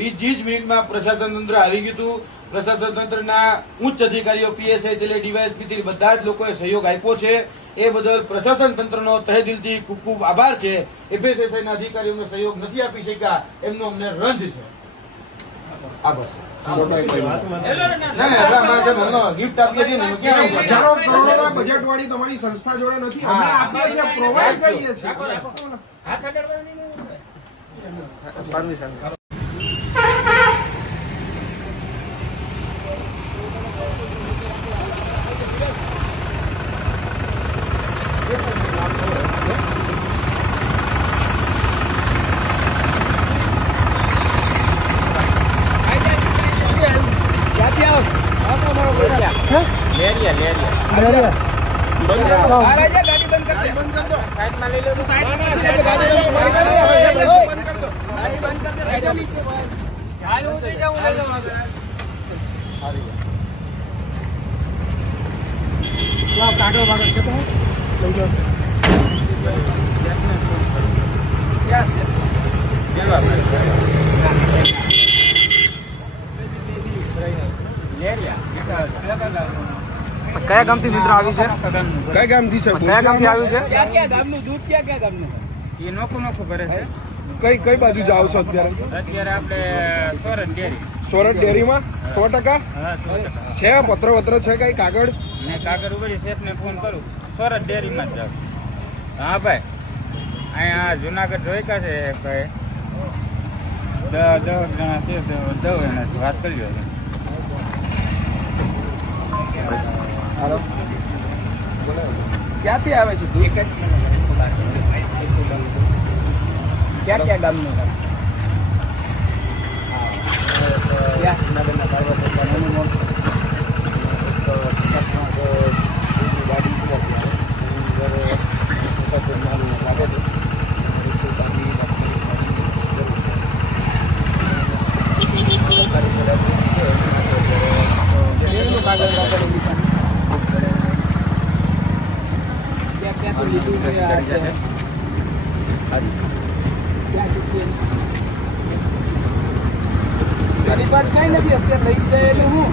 બીજી જ મિનિટમાં પ્રશાસન તંત્ર આવી ગયું હતું. પ્રશાસન તંત્રના ઉચ્ચ અધિકારીઓ પીએસઆઈ થી ડીવાયએસપી થી બધા જ લોકોએ સહયોગ આપ્યો છે. એ બદલ પ્રશાસન તંત્રનો તહેદિલથી ખૂબ ખૂબ આભાર છે. એફએસએસઆઈના અધિકારીઓને સહયોગ નથી આપી શક્યા એમનો અમને રંજ છે. આભાર. ગિફ્ટ આપીએ છીએ હજારો કરોડોના બજેટ વાળી તમારી સંસ્થા જોડે નથી, અમે આપીએ છીએ, પ્રોવાઈડ કરીએ છીએ. કયા ગામથી મિત્ર આવ્યું છે? કયા ગામથી છે? કયા ગામથી આવ્યું છે? ક્યાં ગામનું દૂધ ક્યાં ગામનું? એ નોખું કરે છે. કઈ બાજુ જાઓ છો અત્યારે? અત્યારે આપણે સોરઠ ડેરી. સોરઠ ડેરીમાં 100% છે? પત્ર છે કઈ કાગળ? ને કાગળ ઉપર શેઠને ફોન કરું. સોરઠ ડેરીમાં જ જાઉં. હા ભાઈ, અહીંયા જુનાગઢ જોઈકા છે ભાઈ, 10 જણા છે, 10 એના વાત કરી લો. ક્યાંથી આવે છે? ક્યાં ક્યાં ગામનું? કઈ નથી અત્યારે લઈ જાય હું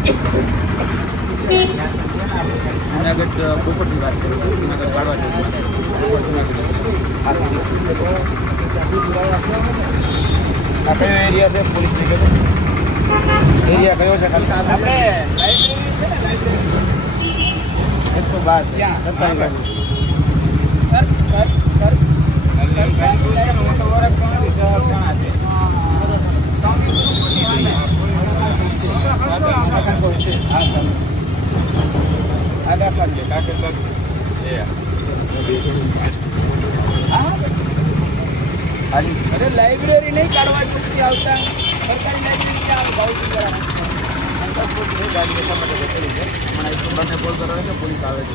જુનાગઢ પોપટની વાત કરું છું. જુનાગઢ વાળવા એરિયા છે, પોલીસ એરિયા કયો છે? આપણે 112 અરે લાઇબ્રેરી નહીં કાઢવા નથી આવતા, સરકારી લાઇબ્રેરી ક્યાં ભાવથી કોલ કરવાનો છે, પોલીસ આવે છે.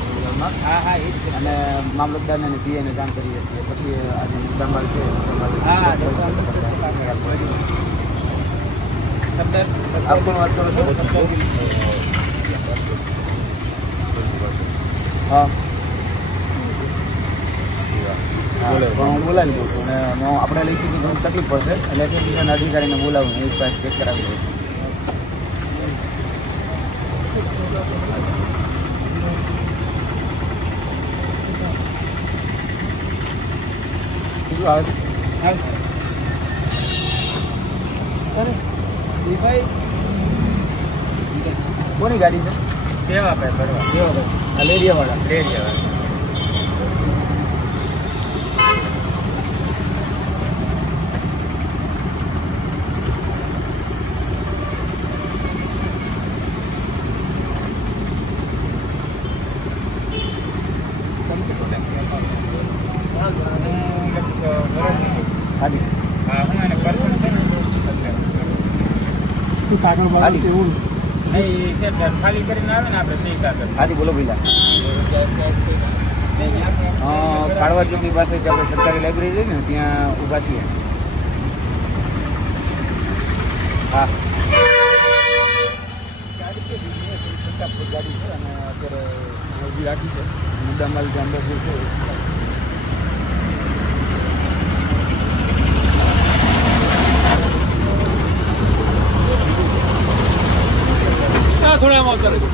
હા હા એ જ. અને મામલતદારને અને પીએને કામ કરીએ છીએ. પછી આજે મુદ્દામાલ છે, હા આપ પણ વાત કરો છો? હા હું બોલાવી દઉં છું. અને આપણે લઈ શકીએ થોડી તકલીફ પડશે, એટલે એપ્લિકેશન અધિકારીને બોલાવું, એ પાસે ચેક કરાવી દઉં. બીજું આવે છે? કોની ગાડી છે? દેવાભાઈ ભરવા. દેવાભાઈ લેરિયાવાળા. ખાલી કરીને આવે ને આપણે તે કાગળ. હાજી બોલો ભઈલા. કાળવા ચોકી પાસે જે આપણે સરકારી લાઇબ્રેરી છે ને ત્યાં ઊભા છીએ. હા ગાડી છે અને અત્યારે હજી રાખી છે મુદ્દામાલ જે અંદર જે છે. થોડા આમ આવતા રહેજો.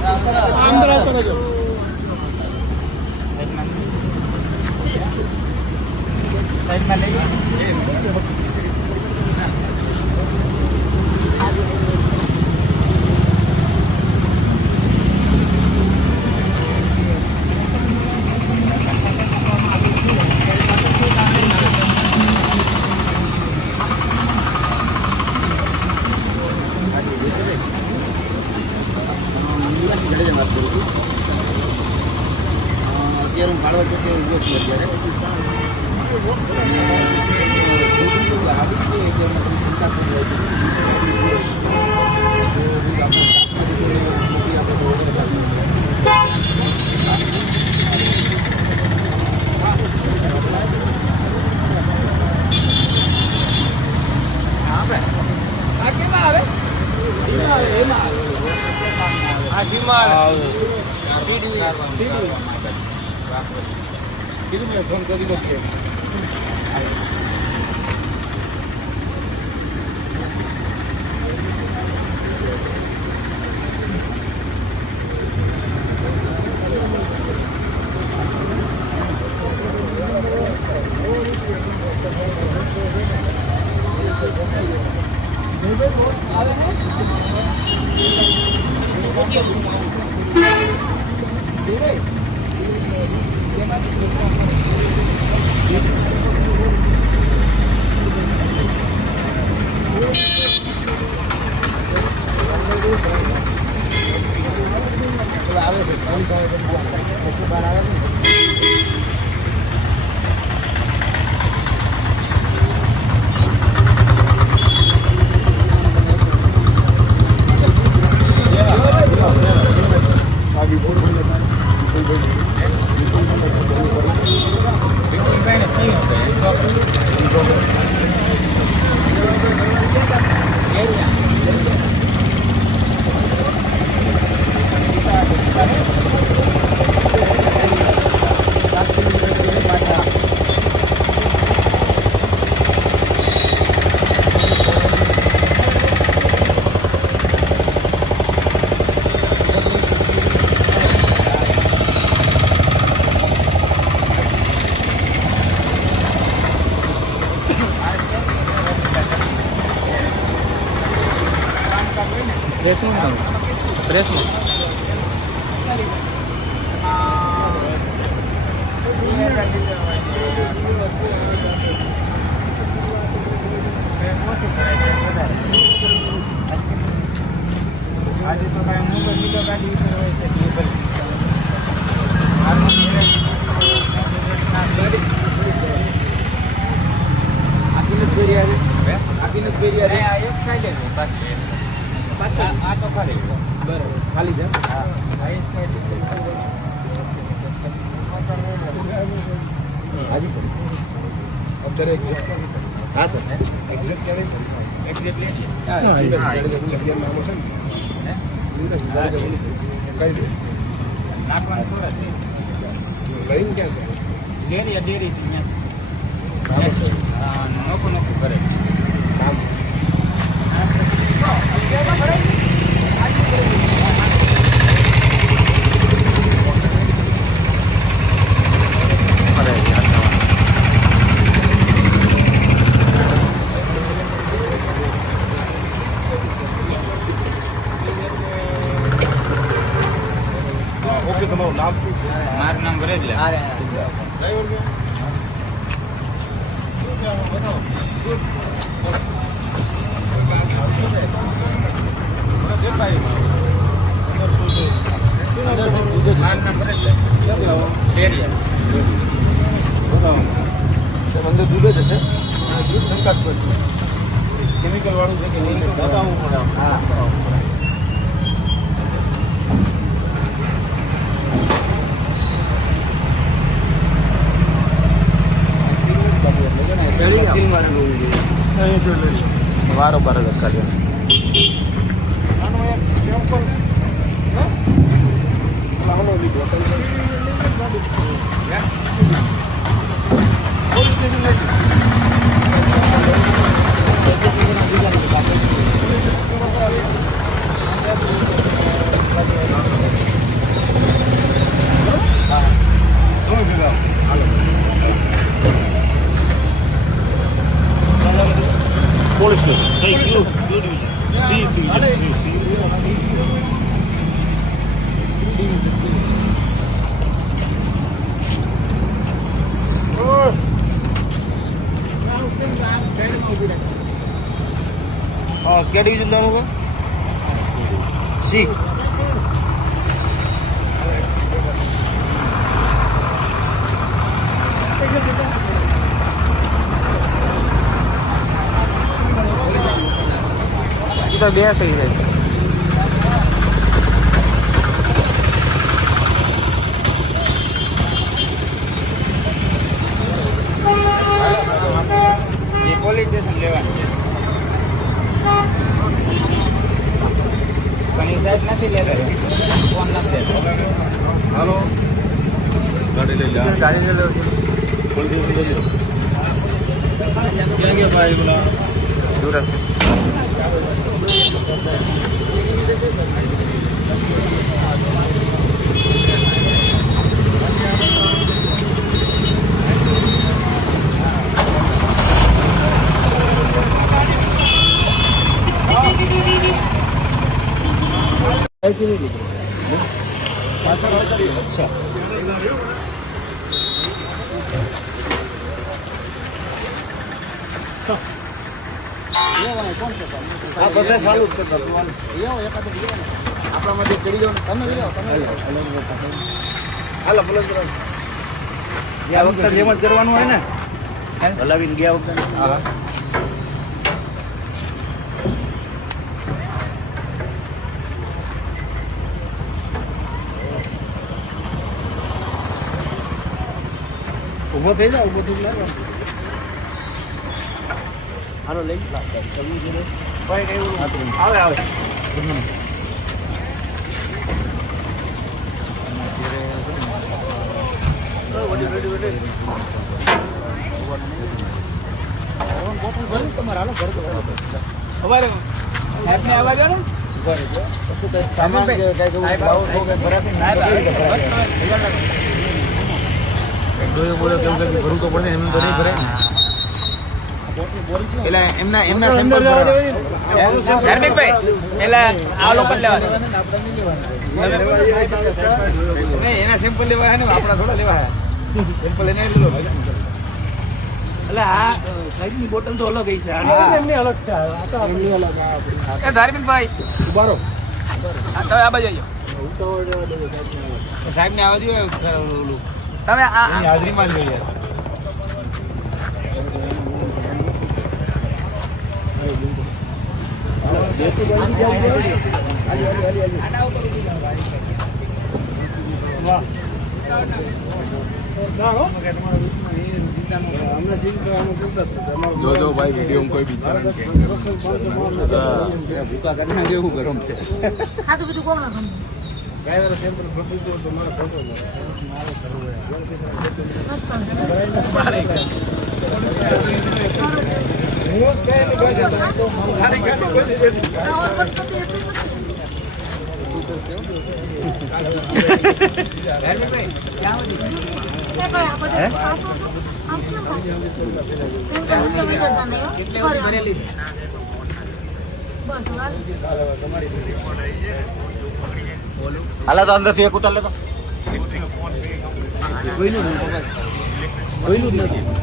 અંદર આવતા રહેજો. સાઈડમાં લઈ ગયો. અત્યારે હું કાઢવા ચોકે ઉભો છું અત્યારે કીધું મેં ફોન કરી દો. પ્રેસમાં આજે તો કાંઈ હું બીજો ગાડી આપીને જ બેરિયા એક સાઈડે બાકી આ તો ખાલી બરાબર ખાલી છે. હા આ એક સાઈડે હાજી સર અત્યારે એક્ઝેક્ટ હા સર એક્ઝેક્ટ ક્યારે એક્ઝેક્ટલી જગ્યા નામો છે ને કઈ છે નાખવાનું સુરત લઈને ક્યાં ડેરી ડેરી નામ છે નોખું નોખું કરે નામ ઓકે તમારું નામ શું છે મારું નામ ભરેજ મારું નામ ભરેજ ડેરી અંદર દૂધ જ હશે દૂધ શંકાસ્પદ છે કેમિકલ વાળું છે કે નહીં બતાવવું પડે. હા વારોબાર જ કાઢ્યા क्या डिवीजन जाना होगा सी તો બે સહી જાય એ પોલીસ સ્ટેશન લેવાનું છે પણ એ સાહેબ નથી લેતા ફોન નથી દેતો હાલો ગાડી લઈ લે ગાડી લઈ લો પોલીસ લઈ લો ક્યાં ગયા ભાઈ બોલા દૂર હશે આ બધા સારું જ છે આપણામાંથી ચડી જાવ તમે હાલો પ્લસ ગયા વખતે જેમ જ કરવાનું હોય ને હલાવીને ગયા વખતે ઉભો થઈ જાવ ઉભો થઈ જાય હાલો લઈ આવે આવે તમારે હાલો ઘર સવારે સાહેબને આવવા દો ને ભરવું તો પડે એમને તો નહીં ભરે એટલે એમના સેમ્પલ ધાર્મિકભાઈ પેલા આ લોકો લેવા એના સેમ્પલ લેવા ને આપણા થોડા લેવા સેમ્પલ એને લો એટલે આ સાઈડની બોટલ તો અલગ છે એમની અલગ છે એ ધાર્મિકભાઈ ઉભારો તમે આ બાજુ આવજો સાહેબ ને આવવા જોઈએ તમે આ હાજરીમાં જોઈએ જો ભાઈ વિડીયો કોઈ બિચારા ભૂકા કરીને જેવું ગરમ છે ખાતું બધું કોણ રાખે ડ્રાઈવર સેમ્પલ પ્રપોઝ તો તમારો ફોટો હાલા તો અંદર થી એક ઉતાર લેતો કોઈનું જ નથી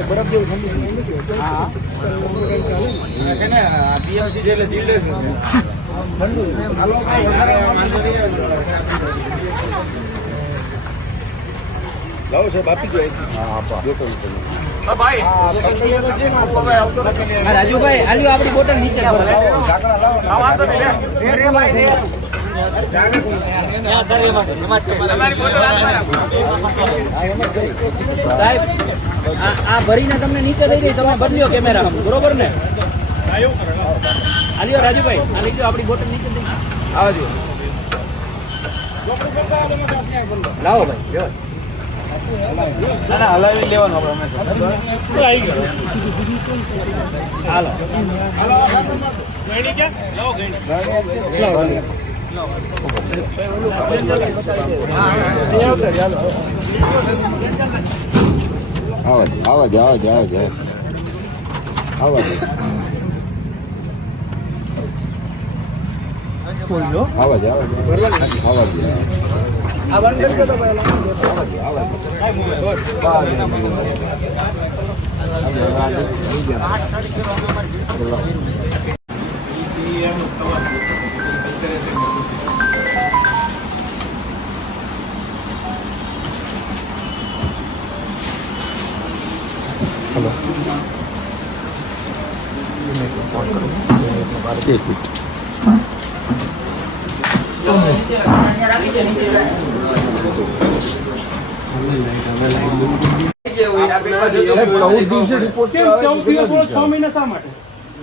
બરફ જેવું છે ને પીએમસી છે એટલે ચીલ્ડે છે લાવો સાહેબ આપી દો રાજુભાઈ આલ્યો આપણી બોટલ નીચે સાહેબ આ ભરીને તમને નીચે દઈ દઈ તમે બદલ્યો કેમેરા બરોબર ને આલ્યો રાજુભાઈ આ લીધો આપણી બોટલ નીચે દઈ આવજો લાવો ભાઈ હલાવી લેવાનું આપણે હાલો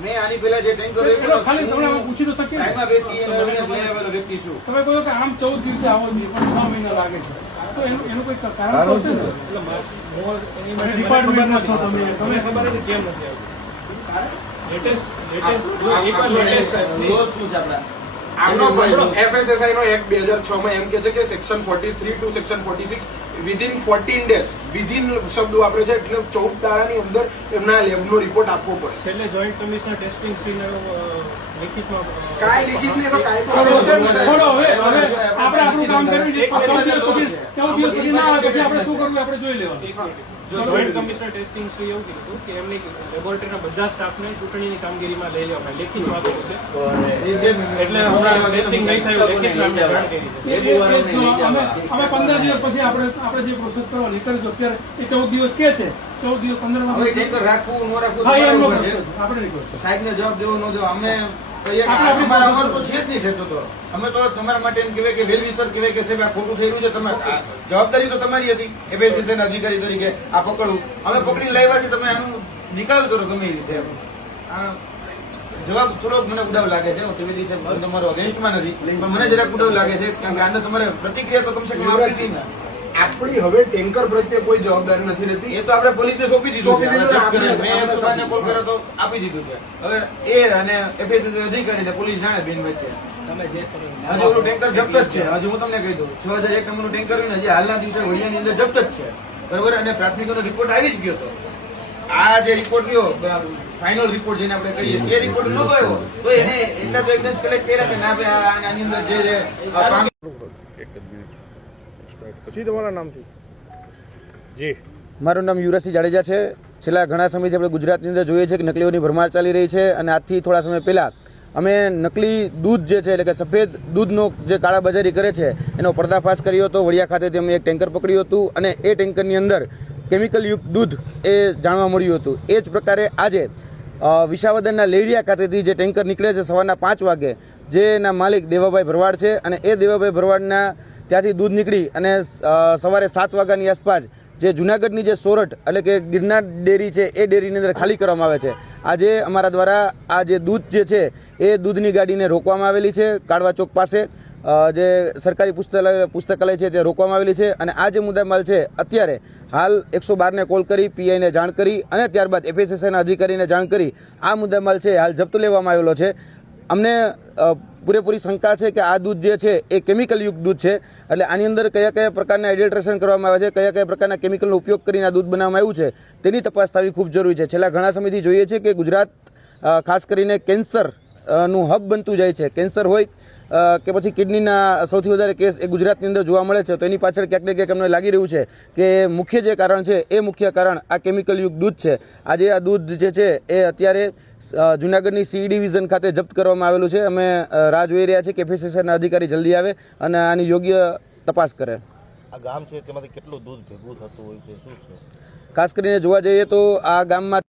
મેં આની પહેલા જે ટેન્કર ખાલી તમે પૂછી તો શકીએ ટાઈમમાં બેસી એનો એવિડન્સ લઈ આવેલો વ્યક્તિ છું. તમે કહો કે આમ 14 દિવસે આવો જ નહીં પણ 6 મહિના લાગે છે તો એનું કોઈ કારણ તો હશે ને ડિપાર્ટમેન્ટમાં છો તમે ખબર નથી કેમ નથી FSSAI નો એક્ટ 2006 માં એમ કે છે કે section 43 to section 46 within 14 days within શબ્દ વાપરે છે એટલે 14 દાડાની અંદર એમના લેબનો રિપોર્ટ આપવો પડે. છેલ્લે જોઈન્ટ કમિશનર ટેસ્ટિંગ લિખિતમાં કાંઈ લિખિત નહીં તો કાંઈ છોડો હવે આપણે આપણું કામ કર્યું છે 14 દિવસ પછી ના આવે પછી આપણે શું કરવું આપણે જોઈ લેવાનું. જોઈન્ટ કમિશનર ટેસ્ટિંગ શ્રી એવું કીધું કે એમની લેબોરેટરીના બધા સ્ટાફને ચૂંટણીની કામગીરીમાં લઈ લેવામાં લેખિત આપવું છે એટલે હમણાં ટેસ્ટિંગ નહીં થયું લેખિત જાણ કરી અમે 15 દિવસ પછી આપણે જે પ્રોસેસ કરવાની કરજો અત્યારે એ 14 દિવસ કે છે 14 દિવસ 15 હવે ટેન્કર રાખવું ન રાખવું હા એમ બરાબર છે. આપણે નહીં કરશું. સાહેબને જવાબ દેવો ન દેવો અમે કહીએ કે અમારું તો છે જ નહીં સાહેબ. તો અમે તો તમારા માટે એમ કહેવાય કે વેલવિસર કહેવાય કે સાહેબ આ ખોટું થઈ રહ્યું છે. તમારે જવાબદારી તો તમારી હતી FSSAI ના અધિકારી તરીકે આ પકડવું. અમે પકડીને લાવ્યા છે, તમે આનું નિકાલ કરો ગમે એ રીતે. આ જવાબ થોડોક મને ઉડાવ લાગે છે. હું ત્રિવેદી સાહેબ તમારો અગેન્સ્ટમાં નથી પણ મને જરાક ઉડાવ લાગે છે કારણ કે આને તમારે પ્રતિક્રિયા તો કમસે કમ આપવી છે ને. આપણી હવે ટેન્કર પ્રત્યે કોઈ જવાબદારી નથી રહેતી. એ તો આપણે પોલીસને સોંપી દીધું છે. સોંપી દીધું છે. મેં સુભાને કોલ કર્યો તો આપી દીધું છે. હવે એ અને FSSAI અધિકારી ને પોલીસ જાણે બેન વચ્ચે હજી ઓલું ટેન્કર જપ્ત જ છે. હજી હું તમને કહી દઉં 6001 નંબરનું ટેન્કર હજી હાલના દિવસે વડિયાની અંદર જપ્ત જ છે. બરોબર. અને પ્રાથમિકનો રિપોર્ટ આવી જ ગયો હતો. આ જે રિપોર્ટ ગયો ફાઇનલ રિપોર્ટ જેને આપણે કહીએ એ રિપોર્ટ નહોતો આવ્યો તો એને એટલા તો એવિડન્સ કલેક્ટ કર્યા કે ના ભાઈ આની અંદર જે કામ. મારું નામ યુવરાજસિંહ જાડેજા છે. છેલ્લા ઘણા સમયથી આપણે ગુજરાતની અંદર જોઈએ છે કે નકલીઓની ભરમાર ચાલી રહી છે અને આજથી થોડા સમય પહેલા અમે નકલી દૂધ જે છે એટલે કે સફેદ દૂધનો જે કાળાબજારી કરે છે એનો પર્દાફાશ કર્યો હતો. વડિયા ખાતેથી અમે એક ટેન્કર પકડ્યું હતું અને એ ટેન્કરની અંદર કેમિકલયુક્ત દૂધ એ જાણવા મળ્યું હતું. એ જ પ્રકારે આજે વિસાવદરના લેરિયા ખાતેથી જે ટેન્કર નીકળે છે સવારના 5 વાગે જેના માલિક દેવાભાઈ ભરવાડ છે અને એ દેવાભાઈ ભરવાડના ત્યાંથી દૂધ નીકળી અને સવારે 7 વાગ્યાની આસપાસ જે જુનાગઢની જે સોરઠ એટલે કે ગિરનાર ડેરી છે એ ડેરીની અંદર ખાલી કરવામાં આવે છે. આજે અમારા દ્વારા આ જે દૂધ જે છે એ દૂધની ગાડીને રોકવામાં આવેલી છે. કાળવા ચોક પાસે જે સરકારી પુસ્તકાલય છે તે રોકવામાં આવેલી છે અને આ જે મુદ્દામાલ છે અત્યારે હાલ 112ને કોલ કરી પીઆઈને જાણ કરી અને ત્યારબાદ FSSAIના અધિકારીને જાણ કરી આ મુદ્દામાલ છે હાલ જપ્ત લેવામાં આવેલો છે. અમને પૂરેપૂરી શંકા છે કે આ દૂધ જે છે એ કેમિકલયુક્ત દૂધ છે. એટલે આની અંદર કયા કયા પ્રકારના એડલ્ટ્રેશન કરવામાં આવે છે, કયા કયા પ્રકારના કેમિકલનો ઉપયોગ કરીને આ દૂધ બનાવવામાં આવ્યું છે તેની તપાસ થવી ખૂબ જરૂરી છે. છેલ્લા ઘણા સમયથી જોઈએ છે કે ગુજરાત ખાસ કરીને કેન્સરનું હબ બનતું જાય છે. કેન્સર હોય કે પછી કિડનીના સૌથી વધારે કેસ એ ગુજરાતની અંદર જોવા મળે છે. તો એની પાછળ ક્યાંક ને ક્યાંક અમને લાગી રહ્યું છે કે મુખ્ય જે કારણ છે એ મુખ્ય કારણ આ કેમિકલયુક્ત દૂધ છે. આજે આ દૂધ જે છે એ અત્યારે જુનાગઢની સી ડિવિઝન ખાતે જપ્ત કરવામાં આવેલું છે. અમે રાહ જોઈ રહ્યા છીએ કે FSSAIના અધિકારી જલ્દી આવે અને આની યોગ્ય તપાસ કરે. આ ગામ છે તેમાંથી કેટલું દૂધ ભેગું થતું હોય છે, શું છે? ખાસ કરીને જોવા જઈએ તો આ ગામમાં